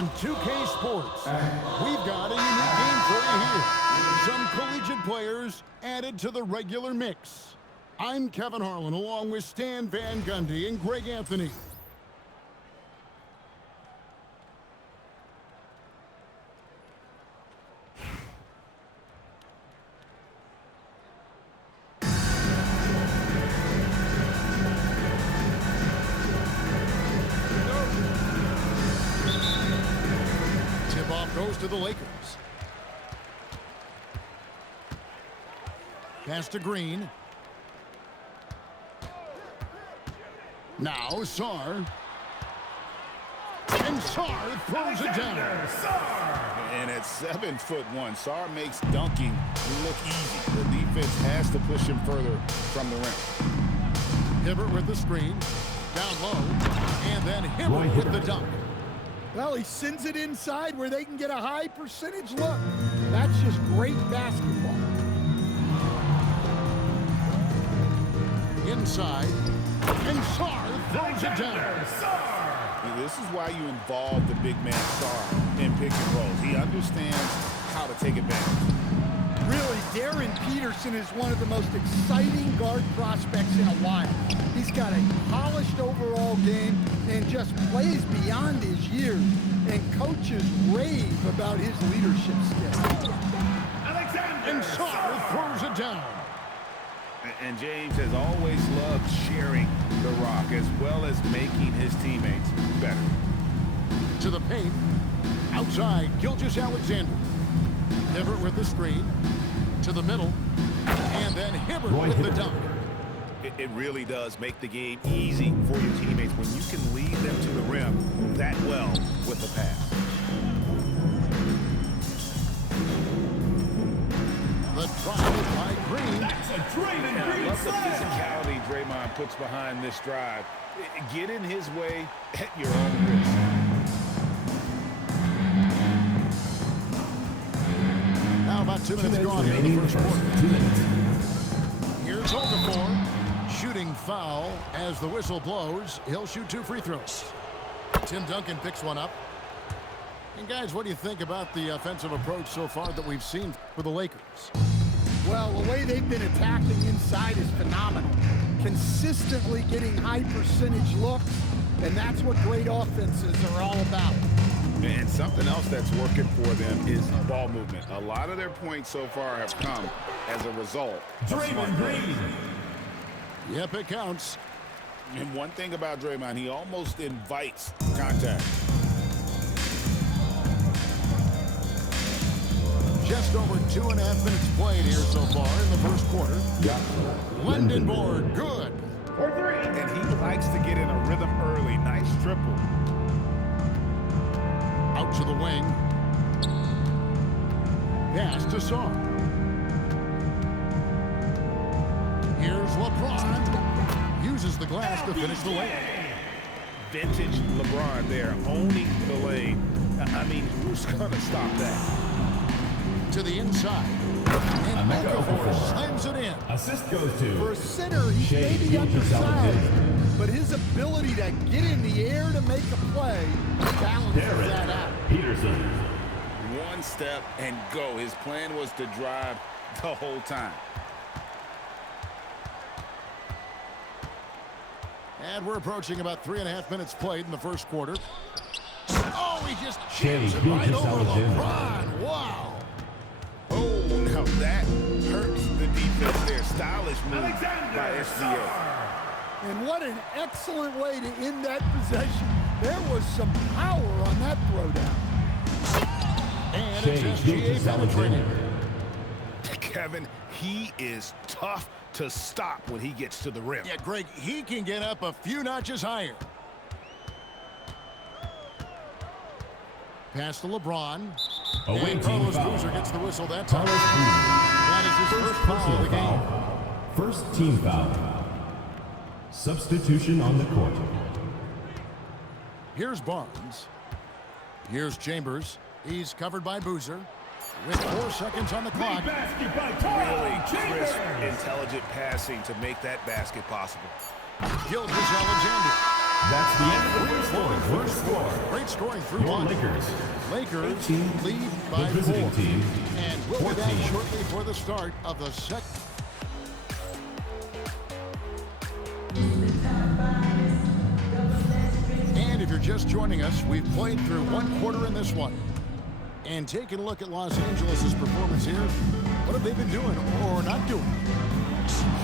On 2K Sports, we've got a unique game for you here. Some collegiate players added to the regular mix. I'm Kevin Harlan along with Stan Van Gundy and Greg Anthony. Goes to the Lakers. Pass to Green. Now Sarr. And Sarr throws it down. And at 7'1", Sarr makes dunking look easy. The defense has to push him further from the rim. Hibbert with the screen. Down low. And then Hibbert with the dunk. Well, he sends it inside where they can get a high percentage look. That's just great basketball. Inside. And Sarr throws it down. This is why you involve the big man Sarr in pick and rolls. He understands how to take advantage. Really, Darren Peterson is one of the most exciting guard prospects in a while. He's got a polished overall game and just plays beyond his years. And coaches rave about his leadership skills. And Sarr throws it down. And James has always loved sharing the rock as well as making his teammates better. To the paint. Outside, Gilgeous-Alexander. Hibbert with the screen. To the middle. And then Hibbert with the dunk. It really does make the game easy for your teammates when you can lead them to the rim that well with the pass. The drive by Green. That's a Draymond Green. I love the physicality Draymond puts behind this drive. Get in his way at your own risk. Now about 2 minutes gone here in the first quarter. 2 minutes. Here's Okafor. Shooting foul as the whistle blows. He'll shoot 2 free throws. Tim Duncan picks one up. And guys, what do you think about the offensive approach so far that we've seen for the Lakers? Well, the way they've been attacking inside is phenomenal. Consistently getting high percentage looks, and that's what great offenses are all about. And something else that's working for them is ball movement. A lot of their points so far have come as a result of Draymond Green. Yep, it counts. And one thing about Draymond, he almost invites contact. Just over 2.5 minutes played here so far in the first quarter. Lindenborg, good. And he likes to get in a rhythm early. Nice triple. Out to the wing. Pass to Sarr. Here's LeBron. Uses the glass to finish the lane. Vintage LeBron there, owning the lane. I mean, who's going to stop that? To the inside. And Okafor slams it in. Assist goes to. For a center, he's maybe undersized, but his ability to get in the air to make a play balances that out. Peterson. One step and go. His plan was to drive the whole time. And we're approaching about 3.5 minutes played in the first quarter. Oh, he just jams it right over LeBron. Wow. Oh, now that hurts the defense there. Stylish move by SGA. And what an excellent way to end that possession. There was some power on that throwdown. And it's SGA penetrating. Kevin, he is tough to stop when he gets to the rim. Yeah, Greg, he can get up a few notches higher. Pass to LeBron. And Carlos Boozer gets the whistle that time. That is his first foul of the game. First team foul. Substitution on the court. Here's Barnes. Here's Chambers. He's covered by Boozer. With 4 seconds on the clock. Really crisp, intelligent passing to make that basket possible. Gilgeous-Alexander. That's the end of the first quarter. First score. Great scoring through Your one. Lakers lead by the visiting 4. team, And we'll be 14. back shortly for the start of the second. And if you're just joining us, we've played through 1 quarter in this one. And taking a look at Los Angeles' performance here, what have they been doing or not doing?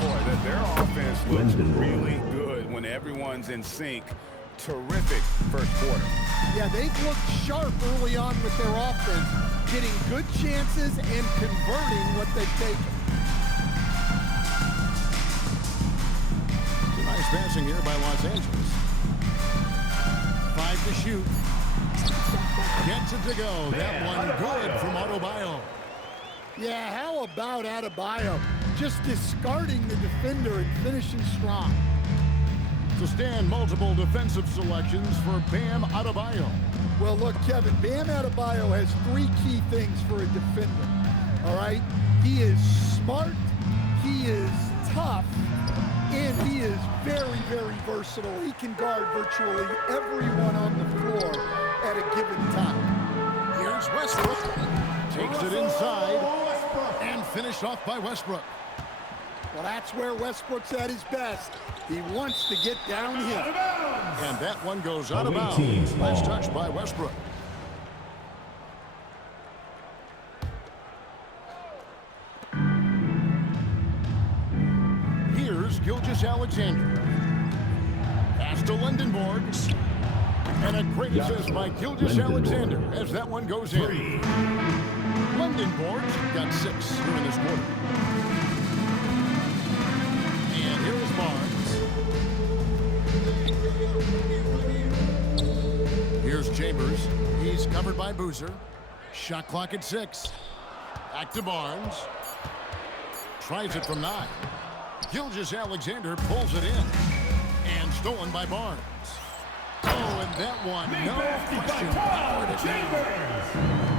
Boy, their offense looks really good when everyone's in sync. Terrific first quarter. Yeah, they've looked sharp early on with their offense, getting good chances and converting what they've taken. It's a nice passing here by Los Angeles. 5 to shoot. Gets it to go. That one good from Adebayo. Yeah, how about Adebayo? Just discarding the defender and finishing strong. To stand multiple defensive selections for Bam Adebayo. Well, look, Kevin, Bam Adebayo has 3 key things for a defender, all right? He is smart, he is tough, and he is very, very versatile. He can guard virtually everyone on the floor at a given time. Here's Westbrook. Takes it inside and finished off by Westbrook. Well, that's where Westbrook's at his best. He wants to get downhill. And that one goes out of bounds. Nice touch by Westbrook. Here's Gilgeous-Alexander. Pass to Lindenborg. And a great assist by Gilgeous-Alexander as that one goes in. Lindenborg's got 6 here in this quarter. And here is Barnes. Here's Chambers. He's covered by Boozer. Shot clock at 6. Back to Barnes. Tries it from 9. Gilgeous-Alexander pulls it in. And stolen by Barnes. Oh, and that one, no question.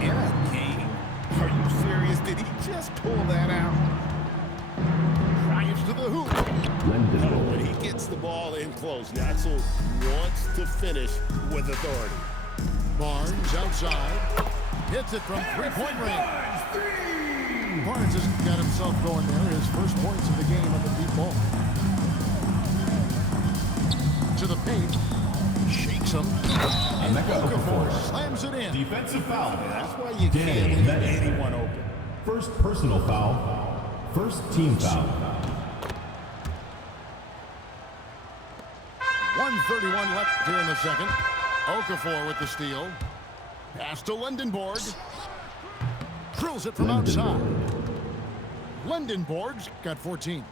In a game? Are you serious? Did he just pull that out? Drives to the hoop. When he gets the ball in close, Naxel wants to finish with authority. Barnes outside. Hits it from 3-point range. Barnes has got himself going there. His first points of the game on the deep ball. To the paint. Shakes him. And Okafor slams it in. Defensive foul. That's why you can't leave anyone open. First personal foul. First team foul. 1:31 left here in the second. Okafor with the steal. Pass to Lindenborg. Drills it from outside. Lindenborg's got 14.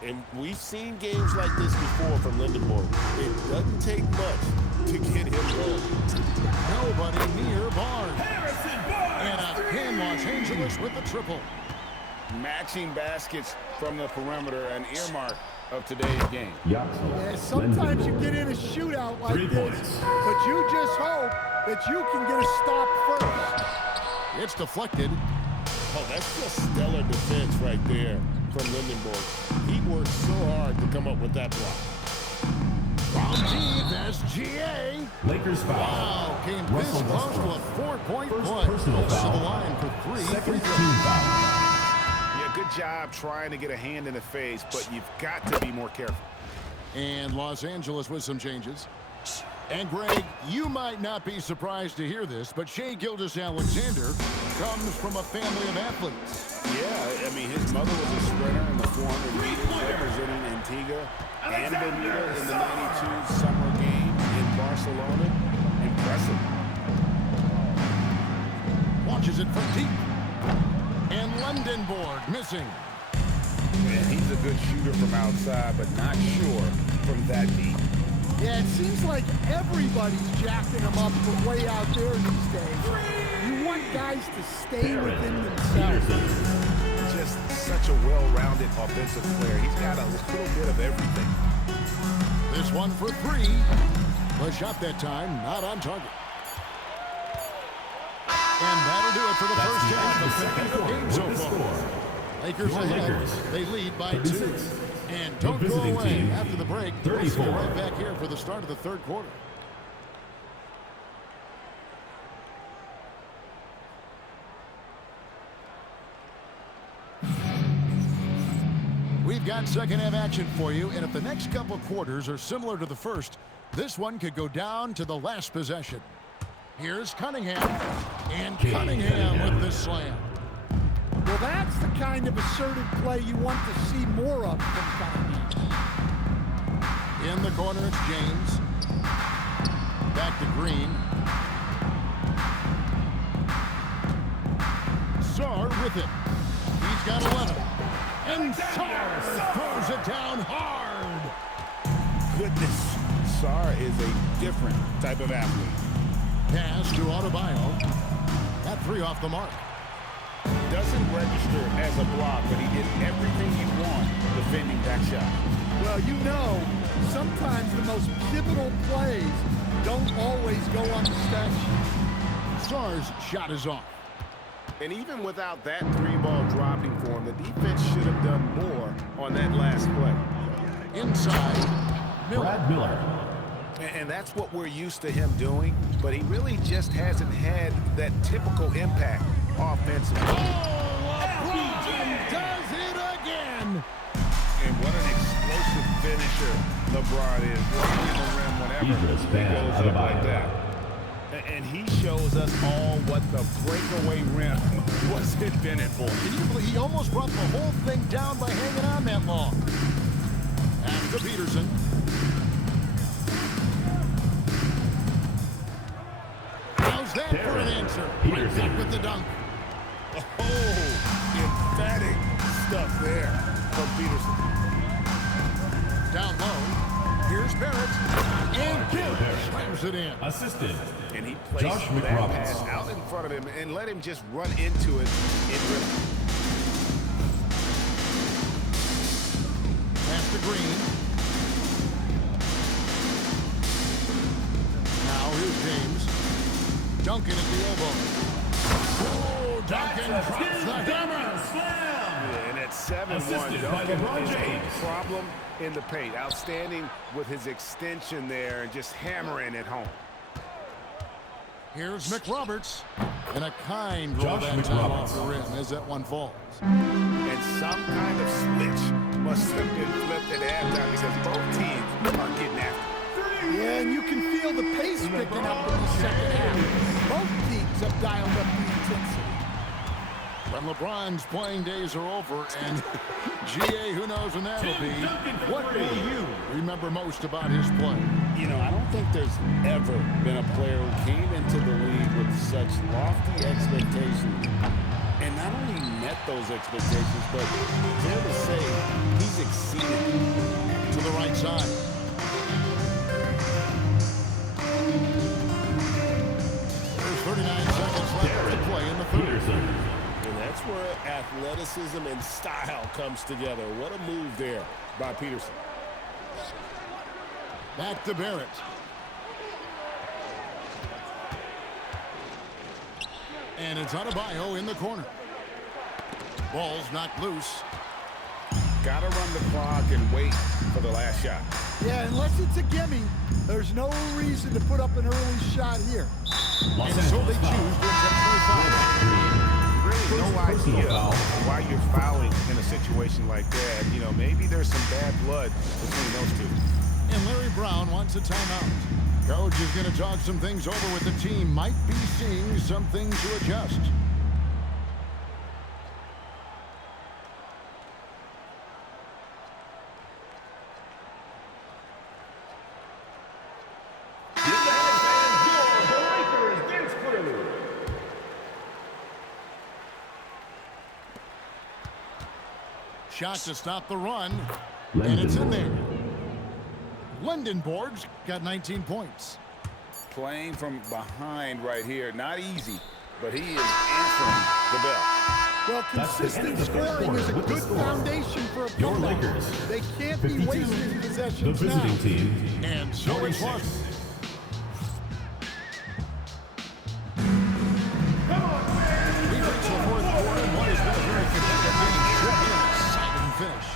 And we've seen games like this before from Lindenborg. It doesn't take much to get him going. Nobody near Barnes. And a hand Los Angeles with the triple. Matching baskets from the perimeter, an earmark of today's game. Yeah, sometimes you get in a shootout like this, but you just hope that you can get a stop first. It's deflected. Oh, that's just stellar defense right there from Lindenborg. He worked so hard to come up with that block. From deep, that's GA. Lakers foul. Wow, came this close to a 4-point play. Personal To foul. the line for 3. Second team foul. Yeah, good job trying to get a hand in the face, but you've got to be more careful. And Los Angeles with some changes. And Greg, you might not be surprised to hear this, but Shai Gilgeous-Alexander comes from a family of athletes. Yeah, I mean, his mother was a sprinter in the 400 meters representing Antigua and Bermuda in the 92 summer games in Barcelona. Impressive. Launches it from deep. And Lindenborg missing. And he's a good shooter from outside, but not sure from that deep. Yeah, it seems like everybody's jacking them up from way out there these days. You want guys to stay within themselves. Just such a well-rounded offensive player. He's got a little bit of everything. This one for 3. The shot that time, not on target. And that'll do it for the first half of the game so far. Lakers ahead. They lead by 2. And The don't go visiting away team, after the break. We'll see 34. you right back here for the start of the third quarter. We've got second half action for you, and if the next couple quarters are similar to the first, this one could go down to the last possession. Here's Cunningham, and Cunningham with the slam. Well, that's the kind of assertive play you want to see more of from Cunningham. In the corner, it's James. Back to Green. Sarr with it. He's got 11. And Sarr throws it down hard. Goodness, Sarr is a different type of athlete. Pass to Adebayo. That 3 off the mark. Doesn't register as a block, but he did everything you want defending that shot. Well, you know, sometimes the most pivotal plays don't always go on the stat sheet. Sarr's shot is off. And even without that 3-ball dropping for him, the defense should have done more on that last play. Inside, Miller. Brad Miller. And that's what we're used to him doing, but he really just hasn't had that typical impact offensively. Oh, LeBron does it again. And what an explosive finisher LeBron is. Right in the rim whenever he goes up like that. And he shows us all what the breakaway rim was invented for. Can you believe he almost brought the whole thing down by hanging on that long? After Peterson. How's that for an answer? Right back with the dunk. Oh, emphatic stuff there from Peterson. Down low. Here's Barrett. And Barrett slams it in. Assisted. And he placed Josh that McRoberts. pass out in front of him and let him just run into it in rhythm. Pass to Green. Now here's James. Duncan at the elbow. Oh, Duncan drops the hammer. Slam. And at 7-1, Assisted by Duncan LeBron is James. a problem in the paint. Outstanding with his extension there and just hammering it home. Here's McRoberts. And a kind roll Josh that time McRoberts. off the rim as that one falls. And some kind of switch must have been flipped at halftime because both teams are getting after it. Yeah, and you can feel the pace picking up in the second half. Both teams have dialed up the intensity. When LeBron's playing days are over, and GA, who knows when that'll be, what will you remember most about his play? You know, I don't think there's ever been a player who came into the league with such lofty expectations and not only met those expectations, but dare to say he's exceeded them. To the right side. There's 39 seconds left to play in the third. Peterson. And that's where athleticism and style comes together. What a move there by Peterson. Back to Barrett. And it's Adebayo in the corner. Ball's knocked loose. Got to run the clock and wait for the last shot. Yeah, unless it's a gimme, there's no reason to put up an early shot here. Los And so they Angeles choose to foul. accept 25. Really no Personal idea foul. why you're fouling in a situation like that. You know, maybe there's some bad blood between those two. And Larry Brown wants a timeout. Coach is going to talk some things over with the team. Might be seeing something to adjust. Shot to stop the run. And it's in there. Lindenborg's got 19 points. Playing from behind right here, not easy, but he is answering the bell. Well, That's the end consistent of the first scoring is a quarter with the good score. foundation for a Your comeback. Lakers. They can't be 52. wasting The possessions now. visiting team. And so it's 46. lost. We've reached the fourth quarter, and what has been a very competitive game should be an exciting finish.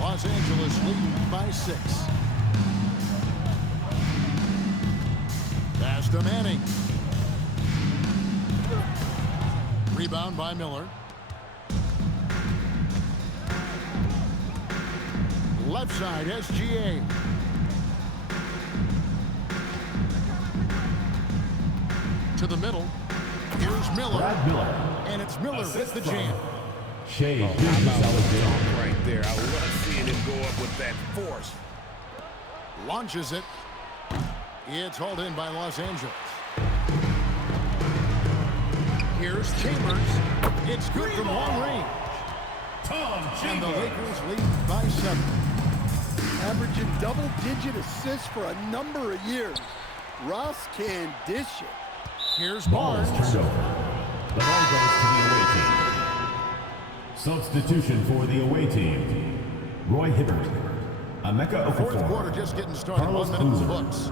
Los by 6. Pass to Manning. Rebound by Miller. Left side, SGA. To the middle. Here's Miller. Brad Miller. And it's Miller with the jam. Shea How about Gilgeous-Alexander. right there? I love seeing him go up with that force. Launches it. It's hauled in by Los Angeles. Here's Chambers. It's good from long range. And the Lakers lead by 7. Averaging double-digit assists for a number of years. Russ can dish it. Here's Ball is Barnes. turned over. The ball goes to the away team. Substitution for the away team. Roy Hibbert. Emeka Fourth Okafor. quarter just getting started. Carlos 1 minute in the Boozer. books.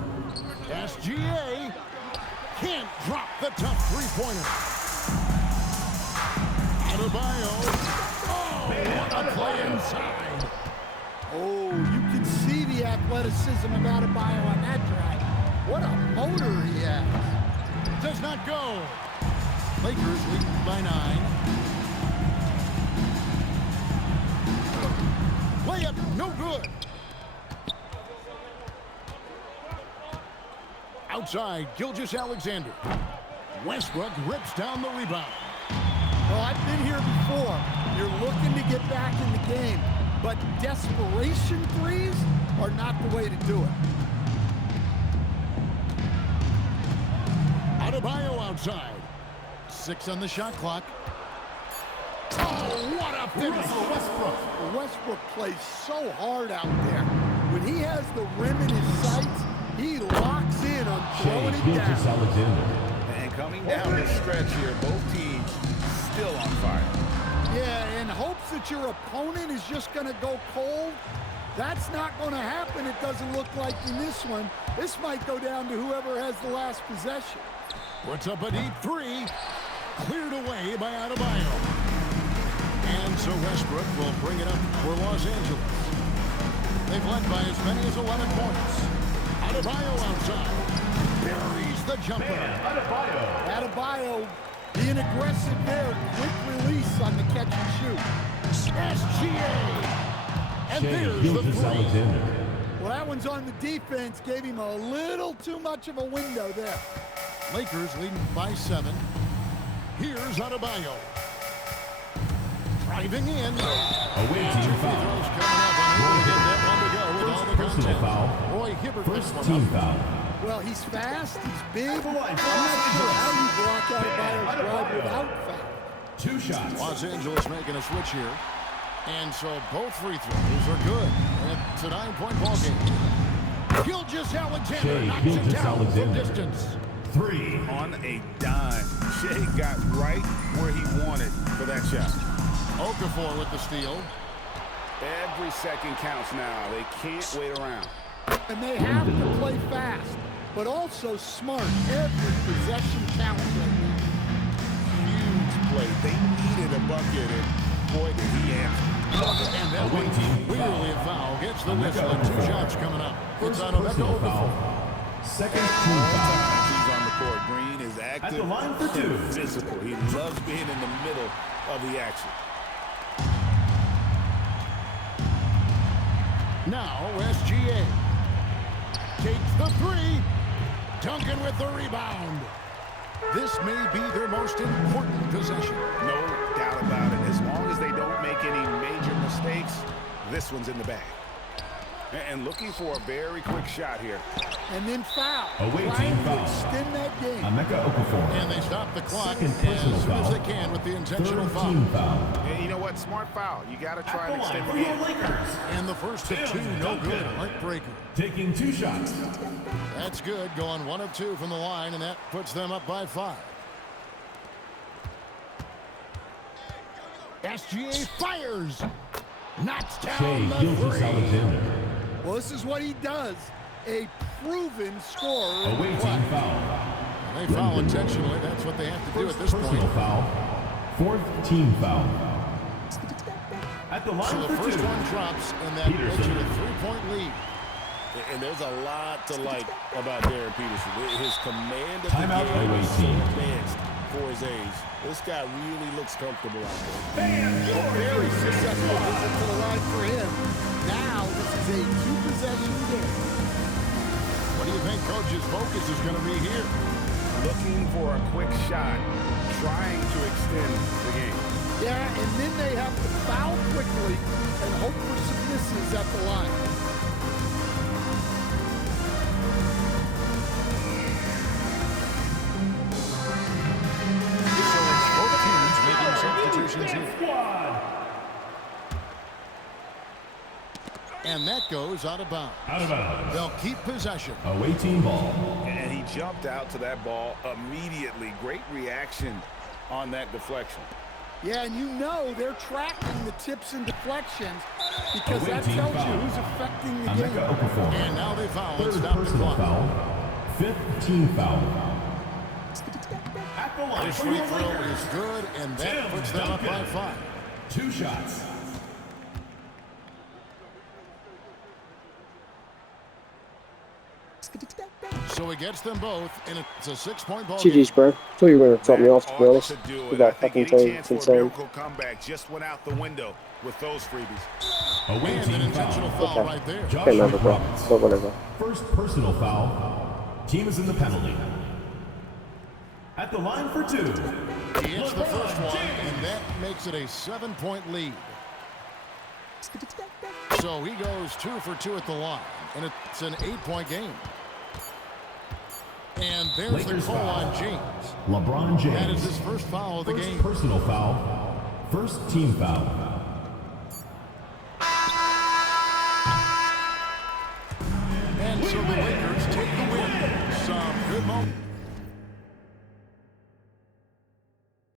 SGA can't drop the tough three-pointer. Adebayo. Oh, what a play inside. Oh, you can see the athleticism of Adebayo on that drive. What a motor he has. Does not go. Lakers lead by 9. Layup, no good. Outside, Gilgeous-Alexander. Westbrook rips down the rebound. Well, I've been here before. You're looking to get back in the game, but desperation threes are not the way to do it. Adebayo outside. 6 on the shot clock. Oh, what a finish. Westbrook plays so hard out there. When he has the rim in his sights, he locks in on throwing Shea it down. Gilgeous-Alexander. And coming down this stretch here, both teams still on fire. Yeah, in hopes that your opponent is just going to go cold. That's not going to happen, it doesn't look like in this one. This might go down to whoever has the last possession. Puts up a deep 3. Cleared away by Adebayo. And so Westbrook will bring it up for Los Angeles. They've led by as many as 11 points. Adebayo outside. Buries the jumper. Adebayo being aggressive there. Quick release on the catch and shoot. SGA. And Shea there's the 3. Gilgeous-Alexander. Well, that one's on the defense. Gave him a little too much of a window there. Lakers leading by 7. Here's Adebayo. Driving in. Away And 2 team free foul. throws coming up. Unable to get that one to go with all the Personal contact. foul. Roy Hibbert First picks one team up. foul. Well, he's fast, he's big. I'm not sure how you block Adebayo's drive without foul. 2 shots. Los Angeles making a switch here. And so both free throws are good. It's a 9-point ball game. Gilgeous-Alexander Shea knocks it down from Gilgeous-Alexander. distance. 3. On a dime. Shea got right where he wanted for that shot. Okafor with the steal. Every second counts now. They can't wait around. And they have to play fast, but also smart. Every possession counts right now. Huge play. They needed a bucket, and boy, did he answer. And that Away one team clearly a foul. Gets the Emeka whistle and 2 Okafor. shots coming up. It's First on Emeka personal Okafor. foul. Second team foul. He's on the court. Green is active. At the line for 2. and physical. He loves being in the middle of the action. Now SGA takes the 3. Duncan with the rebound. This may be their most important possession. No doubt about it. As long as they don't make any major mistakes, this one's in the bag. And looking for a very quick shot here. And then foul. Away team Trying to foul. extend that game. Emeka Okafor. And they stop the clock Second as personal soon as foul. they can with the intentional Third foul. team foul. And you know what? Smart foul. You got to try and extend the For your game. Lakers. And the first of 2, no good. Heartbreaker. Taking 2 shots. That's good. Going 1 of 2 from the line, and that puts them up by 5. SGA fires. Knocks Shea down the 3. Gilgeous-Alexander. Well, this is what he does. A proven scorer. Away team foul. They foul intentionally. That's what they have to do at this Personal point. foul. 4th team foul. At the line So the for first 2. one drops, and that makes it a 3-point lead. And there's a lot to like about Darren Peterson. His command of the Timeout, game is so OAT. advanced for his age. This guy really looks comfortable out there. Very successful visit to the line for him. Now this is a 2-possession game. What do you think Coach's focus is going to be here? Looking for a quick shot, trying to extend the game. Yeah, and then they have to foul quickly and hope for some misses at the line. So it's both teams making substitutions here. And that goes out of bounds. Out of bounds. They'll keep possession. Away team ball. And he jumped out to that ball immediately. Great reaction on that deflection. Yeah, and you know they're tracking the tips and deflections because Away that team tells you foul. who's affecting the Emeka game. Okafor. And now they foul. Third It's down to personal clock. foul. 5th team foul. At the line This for free your throw leader. is good, and that Tim puts them up by Duncan. 5. 2 shots. So he gets them both, and it's a 6-point ball GG's, game. bro. Thought you were going to drop me off, to be Ought honest. to do With it. I that think fucking any team. chance It's for a insane. miracle comeback just went out the window with those freebies. Away And an team intentional foul. foul right there. Can't Josh remember, bro. Roberts. But whatever. First personal foul. Team is in the penalty. At the line for 2. He hits the first one, and that makes it a 7-point lead. So he goes 2 for 2 at the line, and it's an 8-point game. And there's Lakers the call foul. on James. LeBron James. That is his first foul of the First game. personal foul. First team foul.